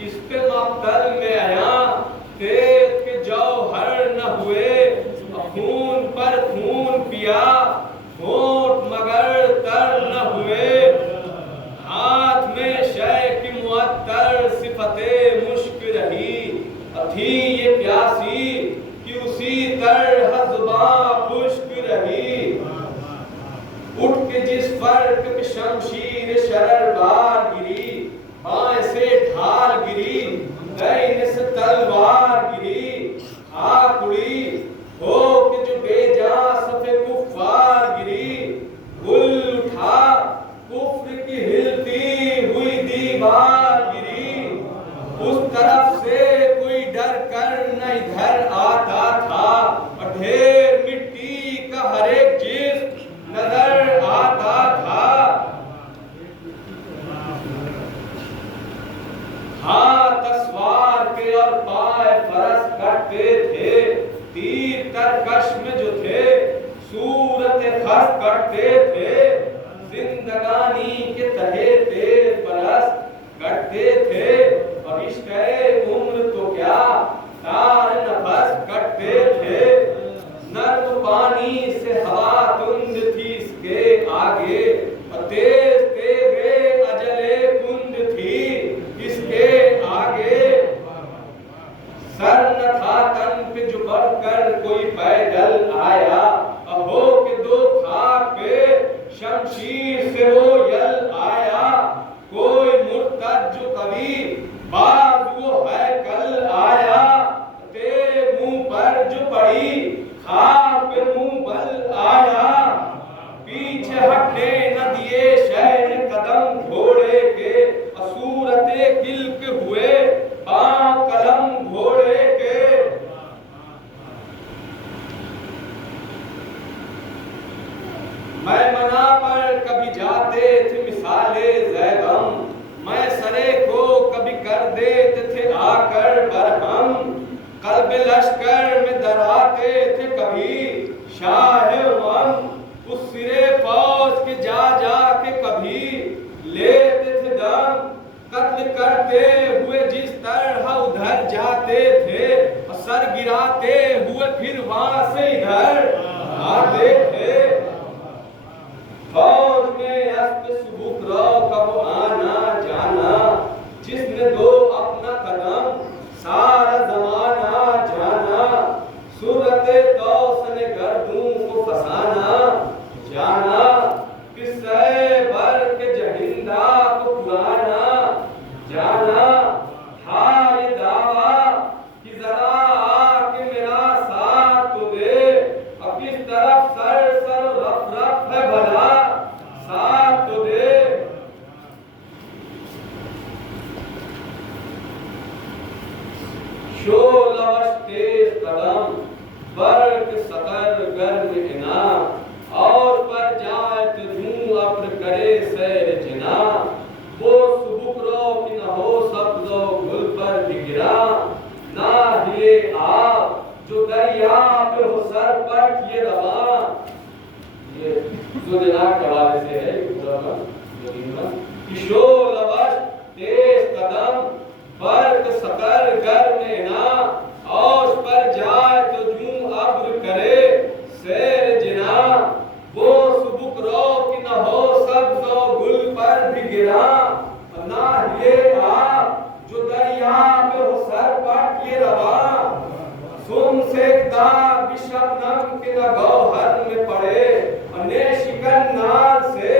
किस पे मक्तल में आया तेज के जाओ पाए फरस करते थे, तीर तरकश में जो थे सूरत खस करते थे, जिंदगानी के तहे तेज बरस करते थे, और इश्क़े उम्र तो क्या तार नफस करते थे। नर्म पानी से हवा तुंद थी इसके आगे, और तेज तेगे अजले कुंद थी इसके आगे। सर न था तन पे जो बढ़कर कोई पैदल आया, अहो के दो खाक पे शमशीर से वो यल आया। कोई मुर्तद जो कभी बाद वो है कल आया, ते मुंह पर जो पड़ी खाक पे मुंह बल आया। पीछे हटने न दिए शहर कदम घोड़े के, असूरते किल्क हुए पांव कलम घोड़े के। मैं मना पर कभी जाते थे मिसाले ज़ैगम, मैं सरे को कभी कर देते थे आकर बरहम। कल्ब लश्कर में दराते थे कभी शाह उमम, उस सिरे फौज के जा के कभी लेते थे दम। कत्ल करते हुए जिस तरह उधर जाते थे, और सर गिराते हुए फिर वहां से इधर आते थे। फौज में अस्प सुबुक रो कब आना जाना, जिसने दो अपना कदम सारा जमाना जाना। सूरते तौसने गर्दों को फसाना जाना, किस्से बर के जहिंदा को पुराना जाना। हाय दावा कि जरा आके मेरा साथ तो दे, अब किस तरफ सर सर रफ रफ है भला साथ तो दे। शोलवश तेज कदम बर्क सतर गर्म इना, और पर जाए तो जूं अब्र करे सैर जिना। वो सुबुक रो कि न हो सब्ज़ो गुल पर भी गिरा, ना हिले आप जो दरिया पे हो सर पर ये रवा। ये सुजना के हवाले से है किशो लवश तेज कदम बर्क सकर गर्म ना, औश पर जाए तो जूं अब्र करे सैर जिना। वो सुबुक रो कि न हो सब्ज़ो गुल पर भी गिरा, ना हिले आप जो दरिया पे हो सर पर ये रवा। सुन से दाग शबनम के न गौहर में पड़े, अने शिकन नाल से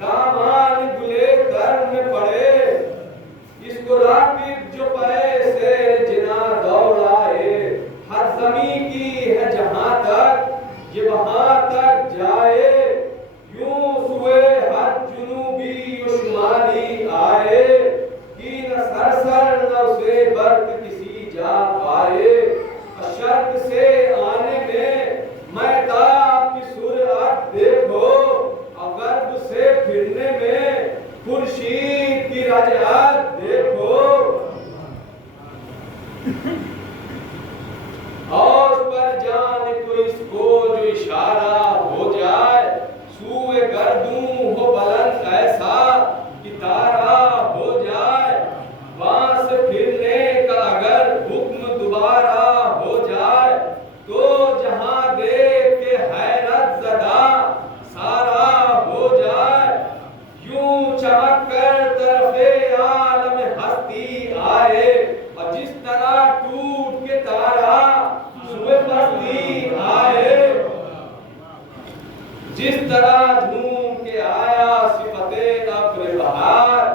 दामान गुले कर में पड़े। इसको राकिब जो परे से जिना दौड़ाए, हर जमी की है जहां तक ये वहां तक जाए। यूं सुए हर जुनूबी शुमाली आए, कि न सरसर न उसे बर्क किसी जा पाए। शर्त से आने में महताब की सूरत देखो, अगर से फिरने में खुर्शीद की रजअत देखो। और पर जाने को इसको जो इशारा हो जाए, सूए गर्दूं हो बुलंद ऐसा कि तारा हो जाए। वहां से फिरने का अगर हुक्म दोबारा हो जाए, तो जहां देख के हैरत ज़दा सारा हो जाए। यूं चमक कर तरफे आलम हस्ती आए, और जिस तरह टूट के तारा सुबह बस्ती आए। जिस तरह झूम के आया सिफते अब्र बहार,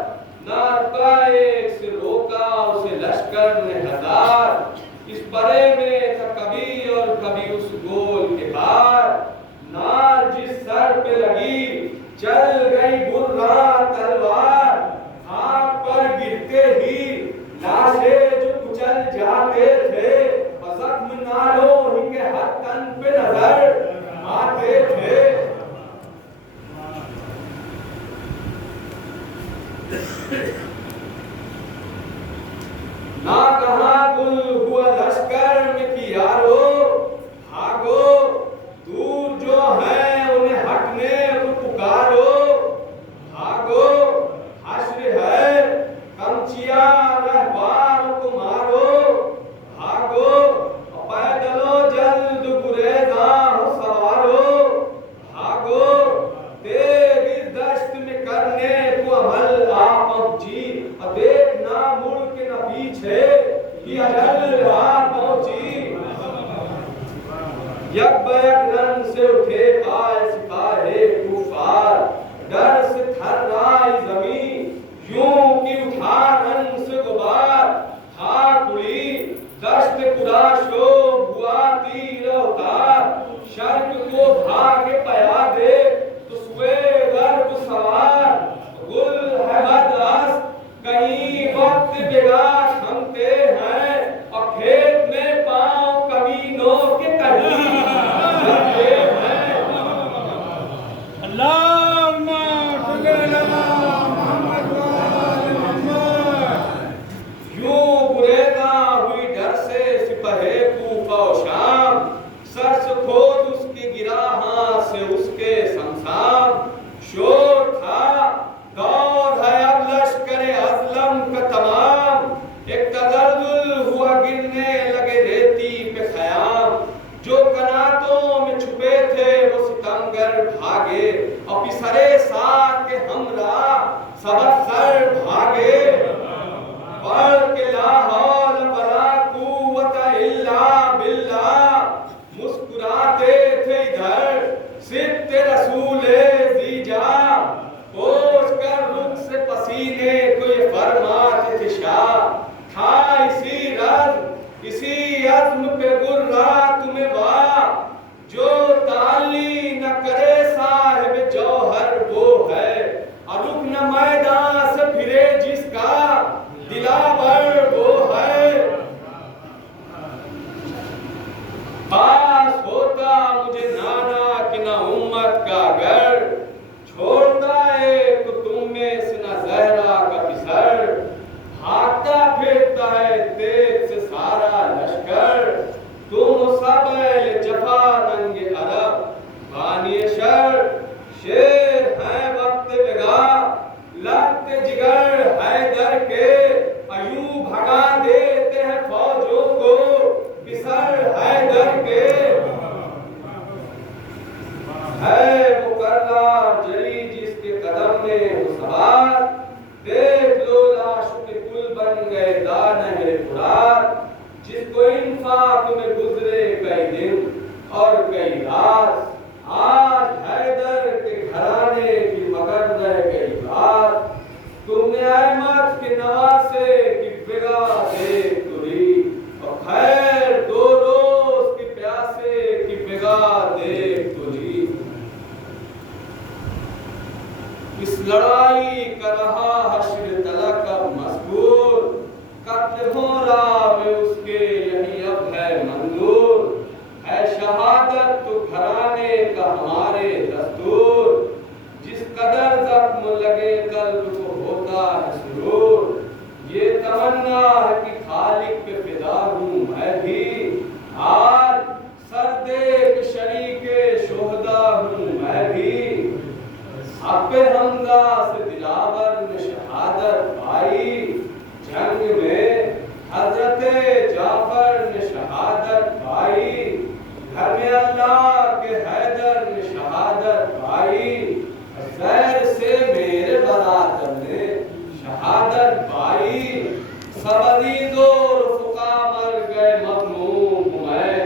ना रुका एक से रोका उसे लश्कर ने हजार। इस परे में था कभी और कभी उस गोल के पार, नार जिस सर पे लगी चल गई बुर्रा तलवार। हाथ पर गिरते ही लाशें जो कुचल जाते थे, और जख्म नालों ही के हर तन पे नजर आते थे। ना कहां गुल वहां पहुंची। यक रन से उठे आए सिपाहे कुफार, डर से थर्राई जमीन यूं की उठा रन से गुबार। था कुड़ी दश्त कुराशो हुआ तीर अवतार, शर्क को भागे पया दे तो सुए गर्भ सवार। गुल है बदअस कहीं वक्त बिगा थमते हैं, और खेत में पांव कमीनों के कहीं जमते हैं। अल्लाहुम्मा सल्ली अला मुहम्मद व आले मुहम्मद। यूं गुरेज़ा हुई डर से सिपहे कूफा और शाम, सर से खोद उसकी गिरा हाथ से उसके शमशान। शोर था दौर है अब लश्कर अज़लम का तमाम, एक तज़ल्ज़ुल हुआ गिरने लगे रेती पे ख़याम। जो कनातों में छुपे थे वो सितमगर भागे, और पिसरे साथ के हमरा सबक सर भागे। पढ़ के ला हौल वला कुव्वत इल्ला बिल्लाह, मुस्कुराते थे इधर सिद्ध रसूले जीजा। पोंछ कर रुख से पसीने को ये फरमाते थे शाह, था इसी रज़्म इसी अज़्म पे गुर्रा तुम्हें वाह। जो ताली न करे साहिब जौहर वो है, और रुख न मैदान से फिरे जिसका दिलावर वो है। पास होता मुझे नाना कि ना उम्मत का घर, छोड़ता एक तुम में से न ज़हरा का पिसर। भागता फिरता है तेज से सारा लश्कर, तुम सब जफा नंगे अरब बानी शर। शेर है वक्त बेगा लगते जिगर हैदर के, अयूं भगा देते हैं फौजों को बिसर हैदर के। है वो करदार जरी जिसके कदम में वो सवार, देख लो लाशों के कुल बन गए दानहे फुरात। जिसको इंफाक में गुजरे कई दिन और कई रात, आज हैदर के घराने की मगर रह गई बात। तुमने अहमद के नवासे की बिगा देख तुरी, और खैर दो रोज की प्यासे की बिगा देख तुरी। इस लड़ाई का रहा हश्र तलक अब मजबूर, कत्ल हो रहा में उसके यही अब है मंजूर। है शहादत तो घराने का हमारे दस्तूर, जिस कदर जख्म लगे कल्ब को होता है सुरूर। ये तमन्ना है कि खालिक पे फिदा हूँ मैं भी, आज सरदेक शरीके शोहदा हूँ मैं भी। अब्बे हमजा से दिलावर ने शहादत पाई, जंग में हजरते जाफर ने शहादत पाई। घर में अल्लाह के हैदर ने शहादत पाई, ज़ैर से मेरे बरातर ने शहादत पाई। सब अज़ीज़ो रुफ़क़ा मर गए मग़मूम मैं,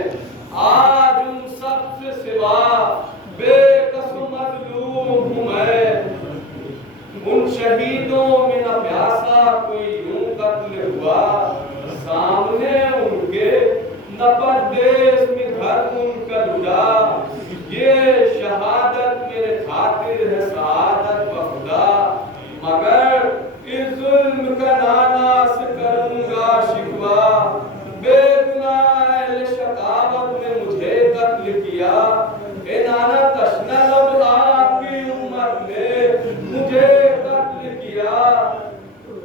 आज उन सब से सिवा बेकसूर मज़लूम हूँ मैं। उन शहीदों में न प्यासा कोई यूं कत्ल हुआ, सामने उनके न परदेश में घर उनका लुटा। ये शहादत मेरे खातिर है सआदत व खुदा, मगर इस जुल्म का नाना से करूंगा शिकवा। बेगुनाह अहले शकावत ने मुझे कत्ल किया, ए नाना तशना लब आपकी उम्मत ने मुझे कत्ल किया।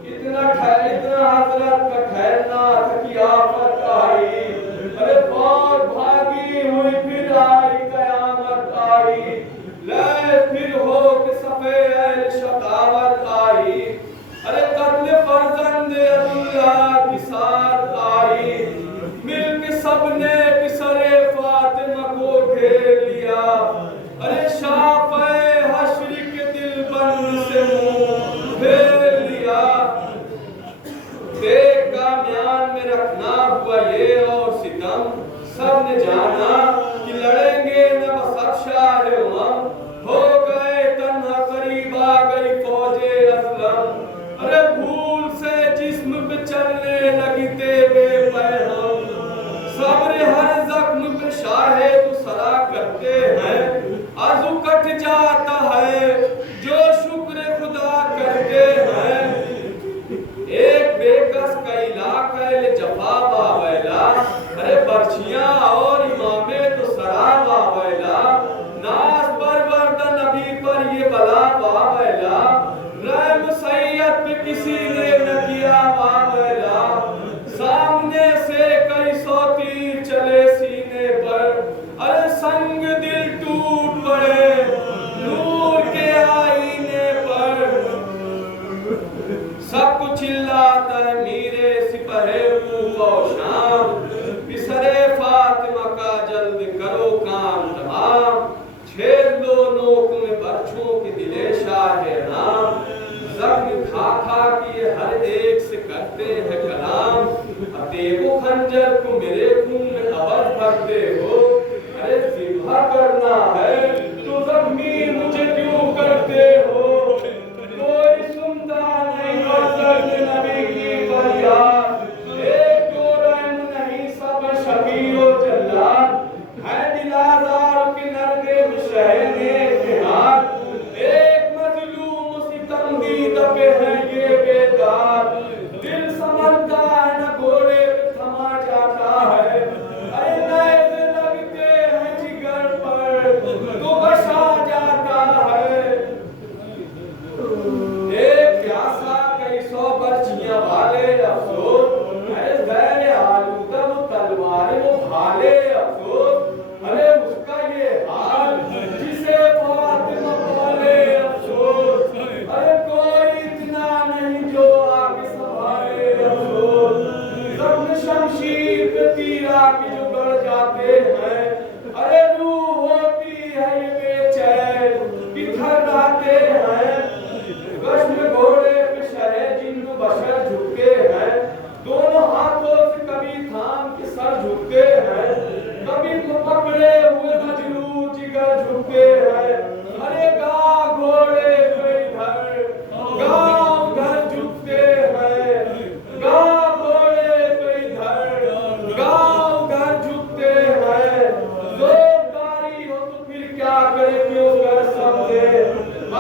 इतना हजरत का ठहरना था कि आफत आई, अरे फौज भागी हुई फिर आई कयामत आई। ले फिर हो के सफे अहले शकावत आई, अरे कत्ल फर्जंद अब्दुल्लाह की साथ आई। मिल के सबने पिसरे फातिमा को घेर लिया, अरे शाफ़े हश्र के दिल बंद से मुंह फेर लिया। देख का म्यान में रखना हुआ ये और सितम, सबने जाना कि लड़ेंगे न बस अफशार उमम, हो गए तन्हा करीब आ गई फौजे असलम, अरे भूल से जिस्म पे चलने लगी तेरे पैगाम, सब्र हर जख्म पे शाहे सरा करते हैं, आजू कट जाता है जो शुक्र खुदा करते हैं, एक बेकस का इलाका जफा बावैला, अरे बर्छियां और इमामे तो सरा बावैला, नास पर वर्दन अभी पर ये बला बावैला, रहम सैयद पे किसी ने न किया बावैला, सामने से कई सौ तीर चले सीने पर, अरे संग दिल टूट पड़े नूर के आईने पर, सब कुछ चिल्लाता है मीरे सिपहे रूह शाम, बिसरे फातिमा का जल्द करो काम तमाम, छेद लो नोक में बच्चों के दिले शाह नाम, जख्म खा खा के हर एक से करते हैं कलाम, अब देखो खंजर को मेरे खून में अवध भरते हो, अरे जिब्हा करना है तो जख्मी मुझे क्यों करते हो, कोई सुनता नहीं दर्द नबी की फरियाद, एक दो रहम नहीं सब शबीर और जल्लाद, है दिल आज़ार के नरगे में शहने के हाथ, एक मजलूम सितम दीदा पे है ये बेदार, दिल समझता है न घोड़े पे थमा जाता है, अरे नए लगते हैं जिगर पर तो बसा जाता है, एक प्यासा कई सौ बर्छियां वाले अफसोस, अरे ज़ैर आलूदा वो तलवार वो भाले अफसोस, अरे उसका ये हाल जिसे फातिमा बोले अफसोस, अरे कोई इतना नहीं जो आगे संभाले अफसोस, जख्म शमशीर पे तीरा की जो गड़ जाते हैं, अरे रूह होती है ये बेचैन बिखर जाते हैं, गश में घोड़े पे शरे जिन्न बशर झुके हैं, दोनों हाथों से कभी थाम के सर झुकते हैं, कभी तो पकड़े हुए मजरू जिगर झुकते हैं, अरे गाँव घोड़े पे इधर गाँव उधर झुकते हैं, गाँव घोड़े पे इधर गाँव उधर झुकते हैं, जोरदारी हो तो फिर क्या करे क्यों कर सकते,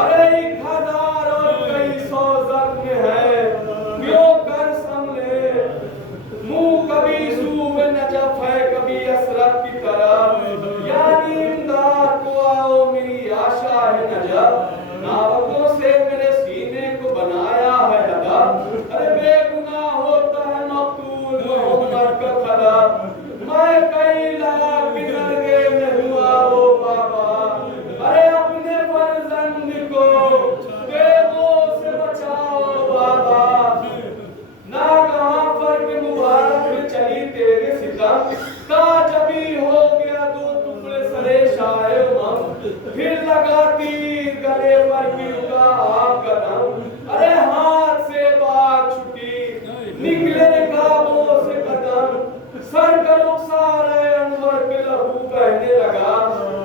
अरे 1000 और कई सौ जख्म है क्यों कर संभले, मुंह कभी सूबे नजफ है कभी असरत की तरफ, यानी इमदाद को आओ मेरी आशा है नजफ, नावकों से मेरे सीने को बनाया है हदफ, अरे बेगुनाह होता है मकतूल मोहम्मद का खदफ, मैं कई लाख के नरगे में हुआ वो बाबा, अरे अपने फर्जंद को बेगों से बचाओ बाबा, ना कहां पर के मुबारक में चली तेरे सितम, ताज अभी हो गया दो टुकड़े सरे शाहे उमम, फिर लगा तीर गले पर गिर का आप कदम, अरे हाथ से बात छुटी निकले काबों से कदम, सर का रुखसार है अनवर पे लहू बहने लगा,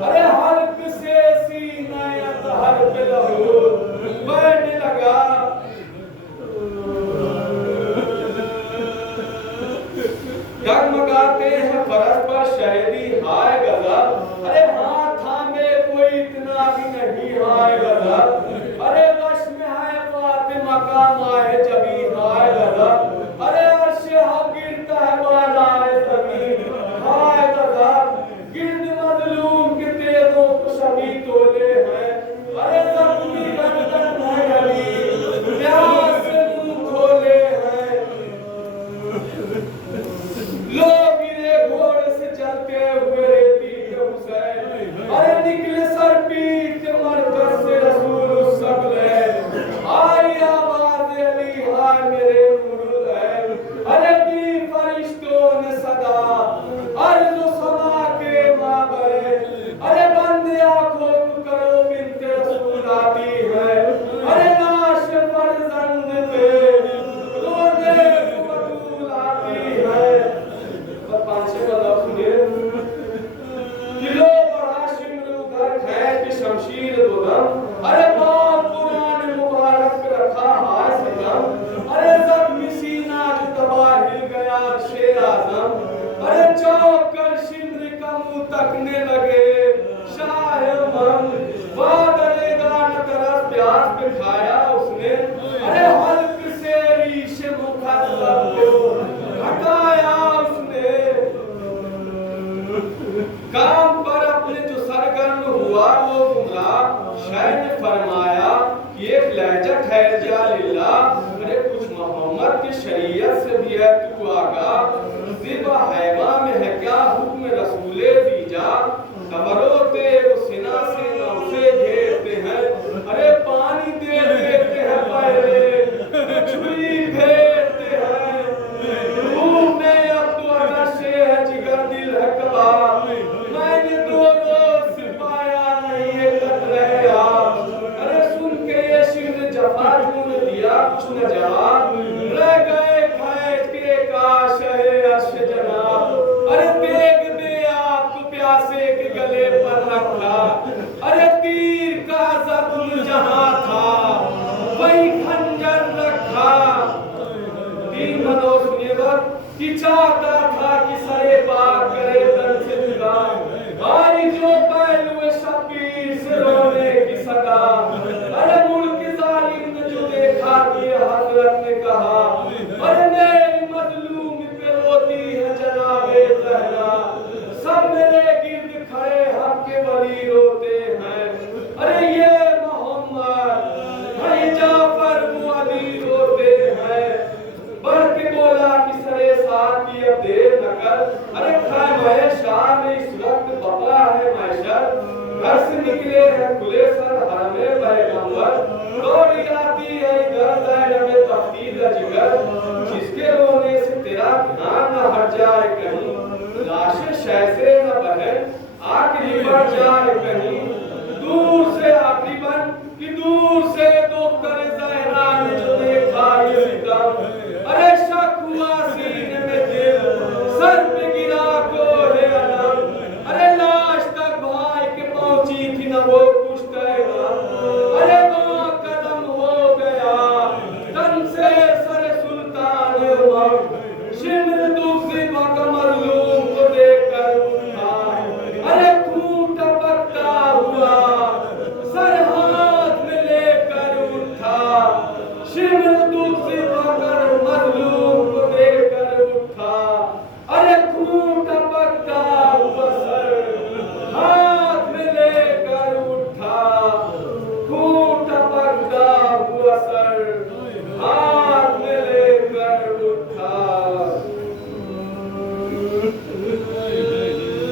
अरे हल्क से सीना हर पे लहू बहने लगा, डगमगाते हैं फरस पर शहीदी हाय गजब, अरे हाथ थामे कोई इतना भी नहीं हाय गजब, अरे वश में है फातिमा का माहे जबी हाय गजब, अरे अर्श हक गिरता है बालाए ज़मीन हाय गजब, गिर्द मजलूम के तेजों को सभी तोले हैं, अरे जख्मी गर्दन है गली प्यास से मुंह खोले हैं, लोग गिरे घोड़े से चलते हुए रेती के हुसैन, अरे निकले सर पीट के मरकज से रसूल उस सकले, आई आवाज़ अली हाय मेरे नूरुल जालिल्ला, अरे कुछ मोहम्मद की शरीयत से भी है तू आगा, ज़िबा हैवा में है क्या हुक्म रसूले दीजा, कबरों वो सिना से नौसे घेरते हैं, अरे पानी दे देते हैं पहले छुरी फेरते हैं, रूह में अब तो अनशे है जिगर दिल है कबा, मैंने दो रोज से पाया नहीं ये कतरे आप, अरे सुन के ये शिर जफा तूने दिया कुछ न जवाब, रह गए खैज के काश है अर्श जनाब, अरे देख दे आपको प्यासे के गले पर रखा, अरे तीर का जख्म जहां था वही खंजर रखा, तीन मनोज सुनिएगा कि चाहता था कि सरे पार करे तन से जुदा, आई जो पहलू शबीर से रोने की सदा, अरे मुल्क जालिम ने जो देखा कि हजरत ने कहा, अरे मेरी मजलूम पे रोती है जनाबे ज़हरा, सब मेरे गिर्द खड़े हक के वली रोते हैं, अरे ये मोहम्मद भाई जाफर वो अली रोते हैं, बढ़ के बोला कि सरे साथ की अब देर न कर, अरे खैमे शाह में इस वक्त बका है मैशर, घर से निकले हैं खुले सर हरमे पैगंबर, दौड़ी आती है इधर दायरे में तफ्तीद जिगर, जिसके रोने से तेरा ध्यान न हट जाए कहीं, लाशें शैसे न बहे आखिरी बढ़ जाए कहीं, दूर से आखिरी बन कि दूर से दोस्तर ज़हरा ने जो देखा ये सितम, अरे शक हुआ सीने में दिल सर पे गिरा कोहे अलम, अरे लाश तक भाई के पहुंची थी न वो पुश्तैना, अरे वो कदम हो गया तन से सर सुल्तान उमर,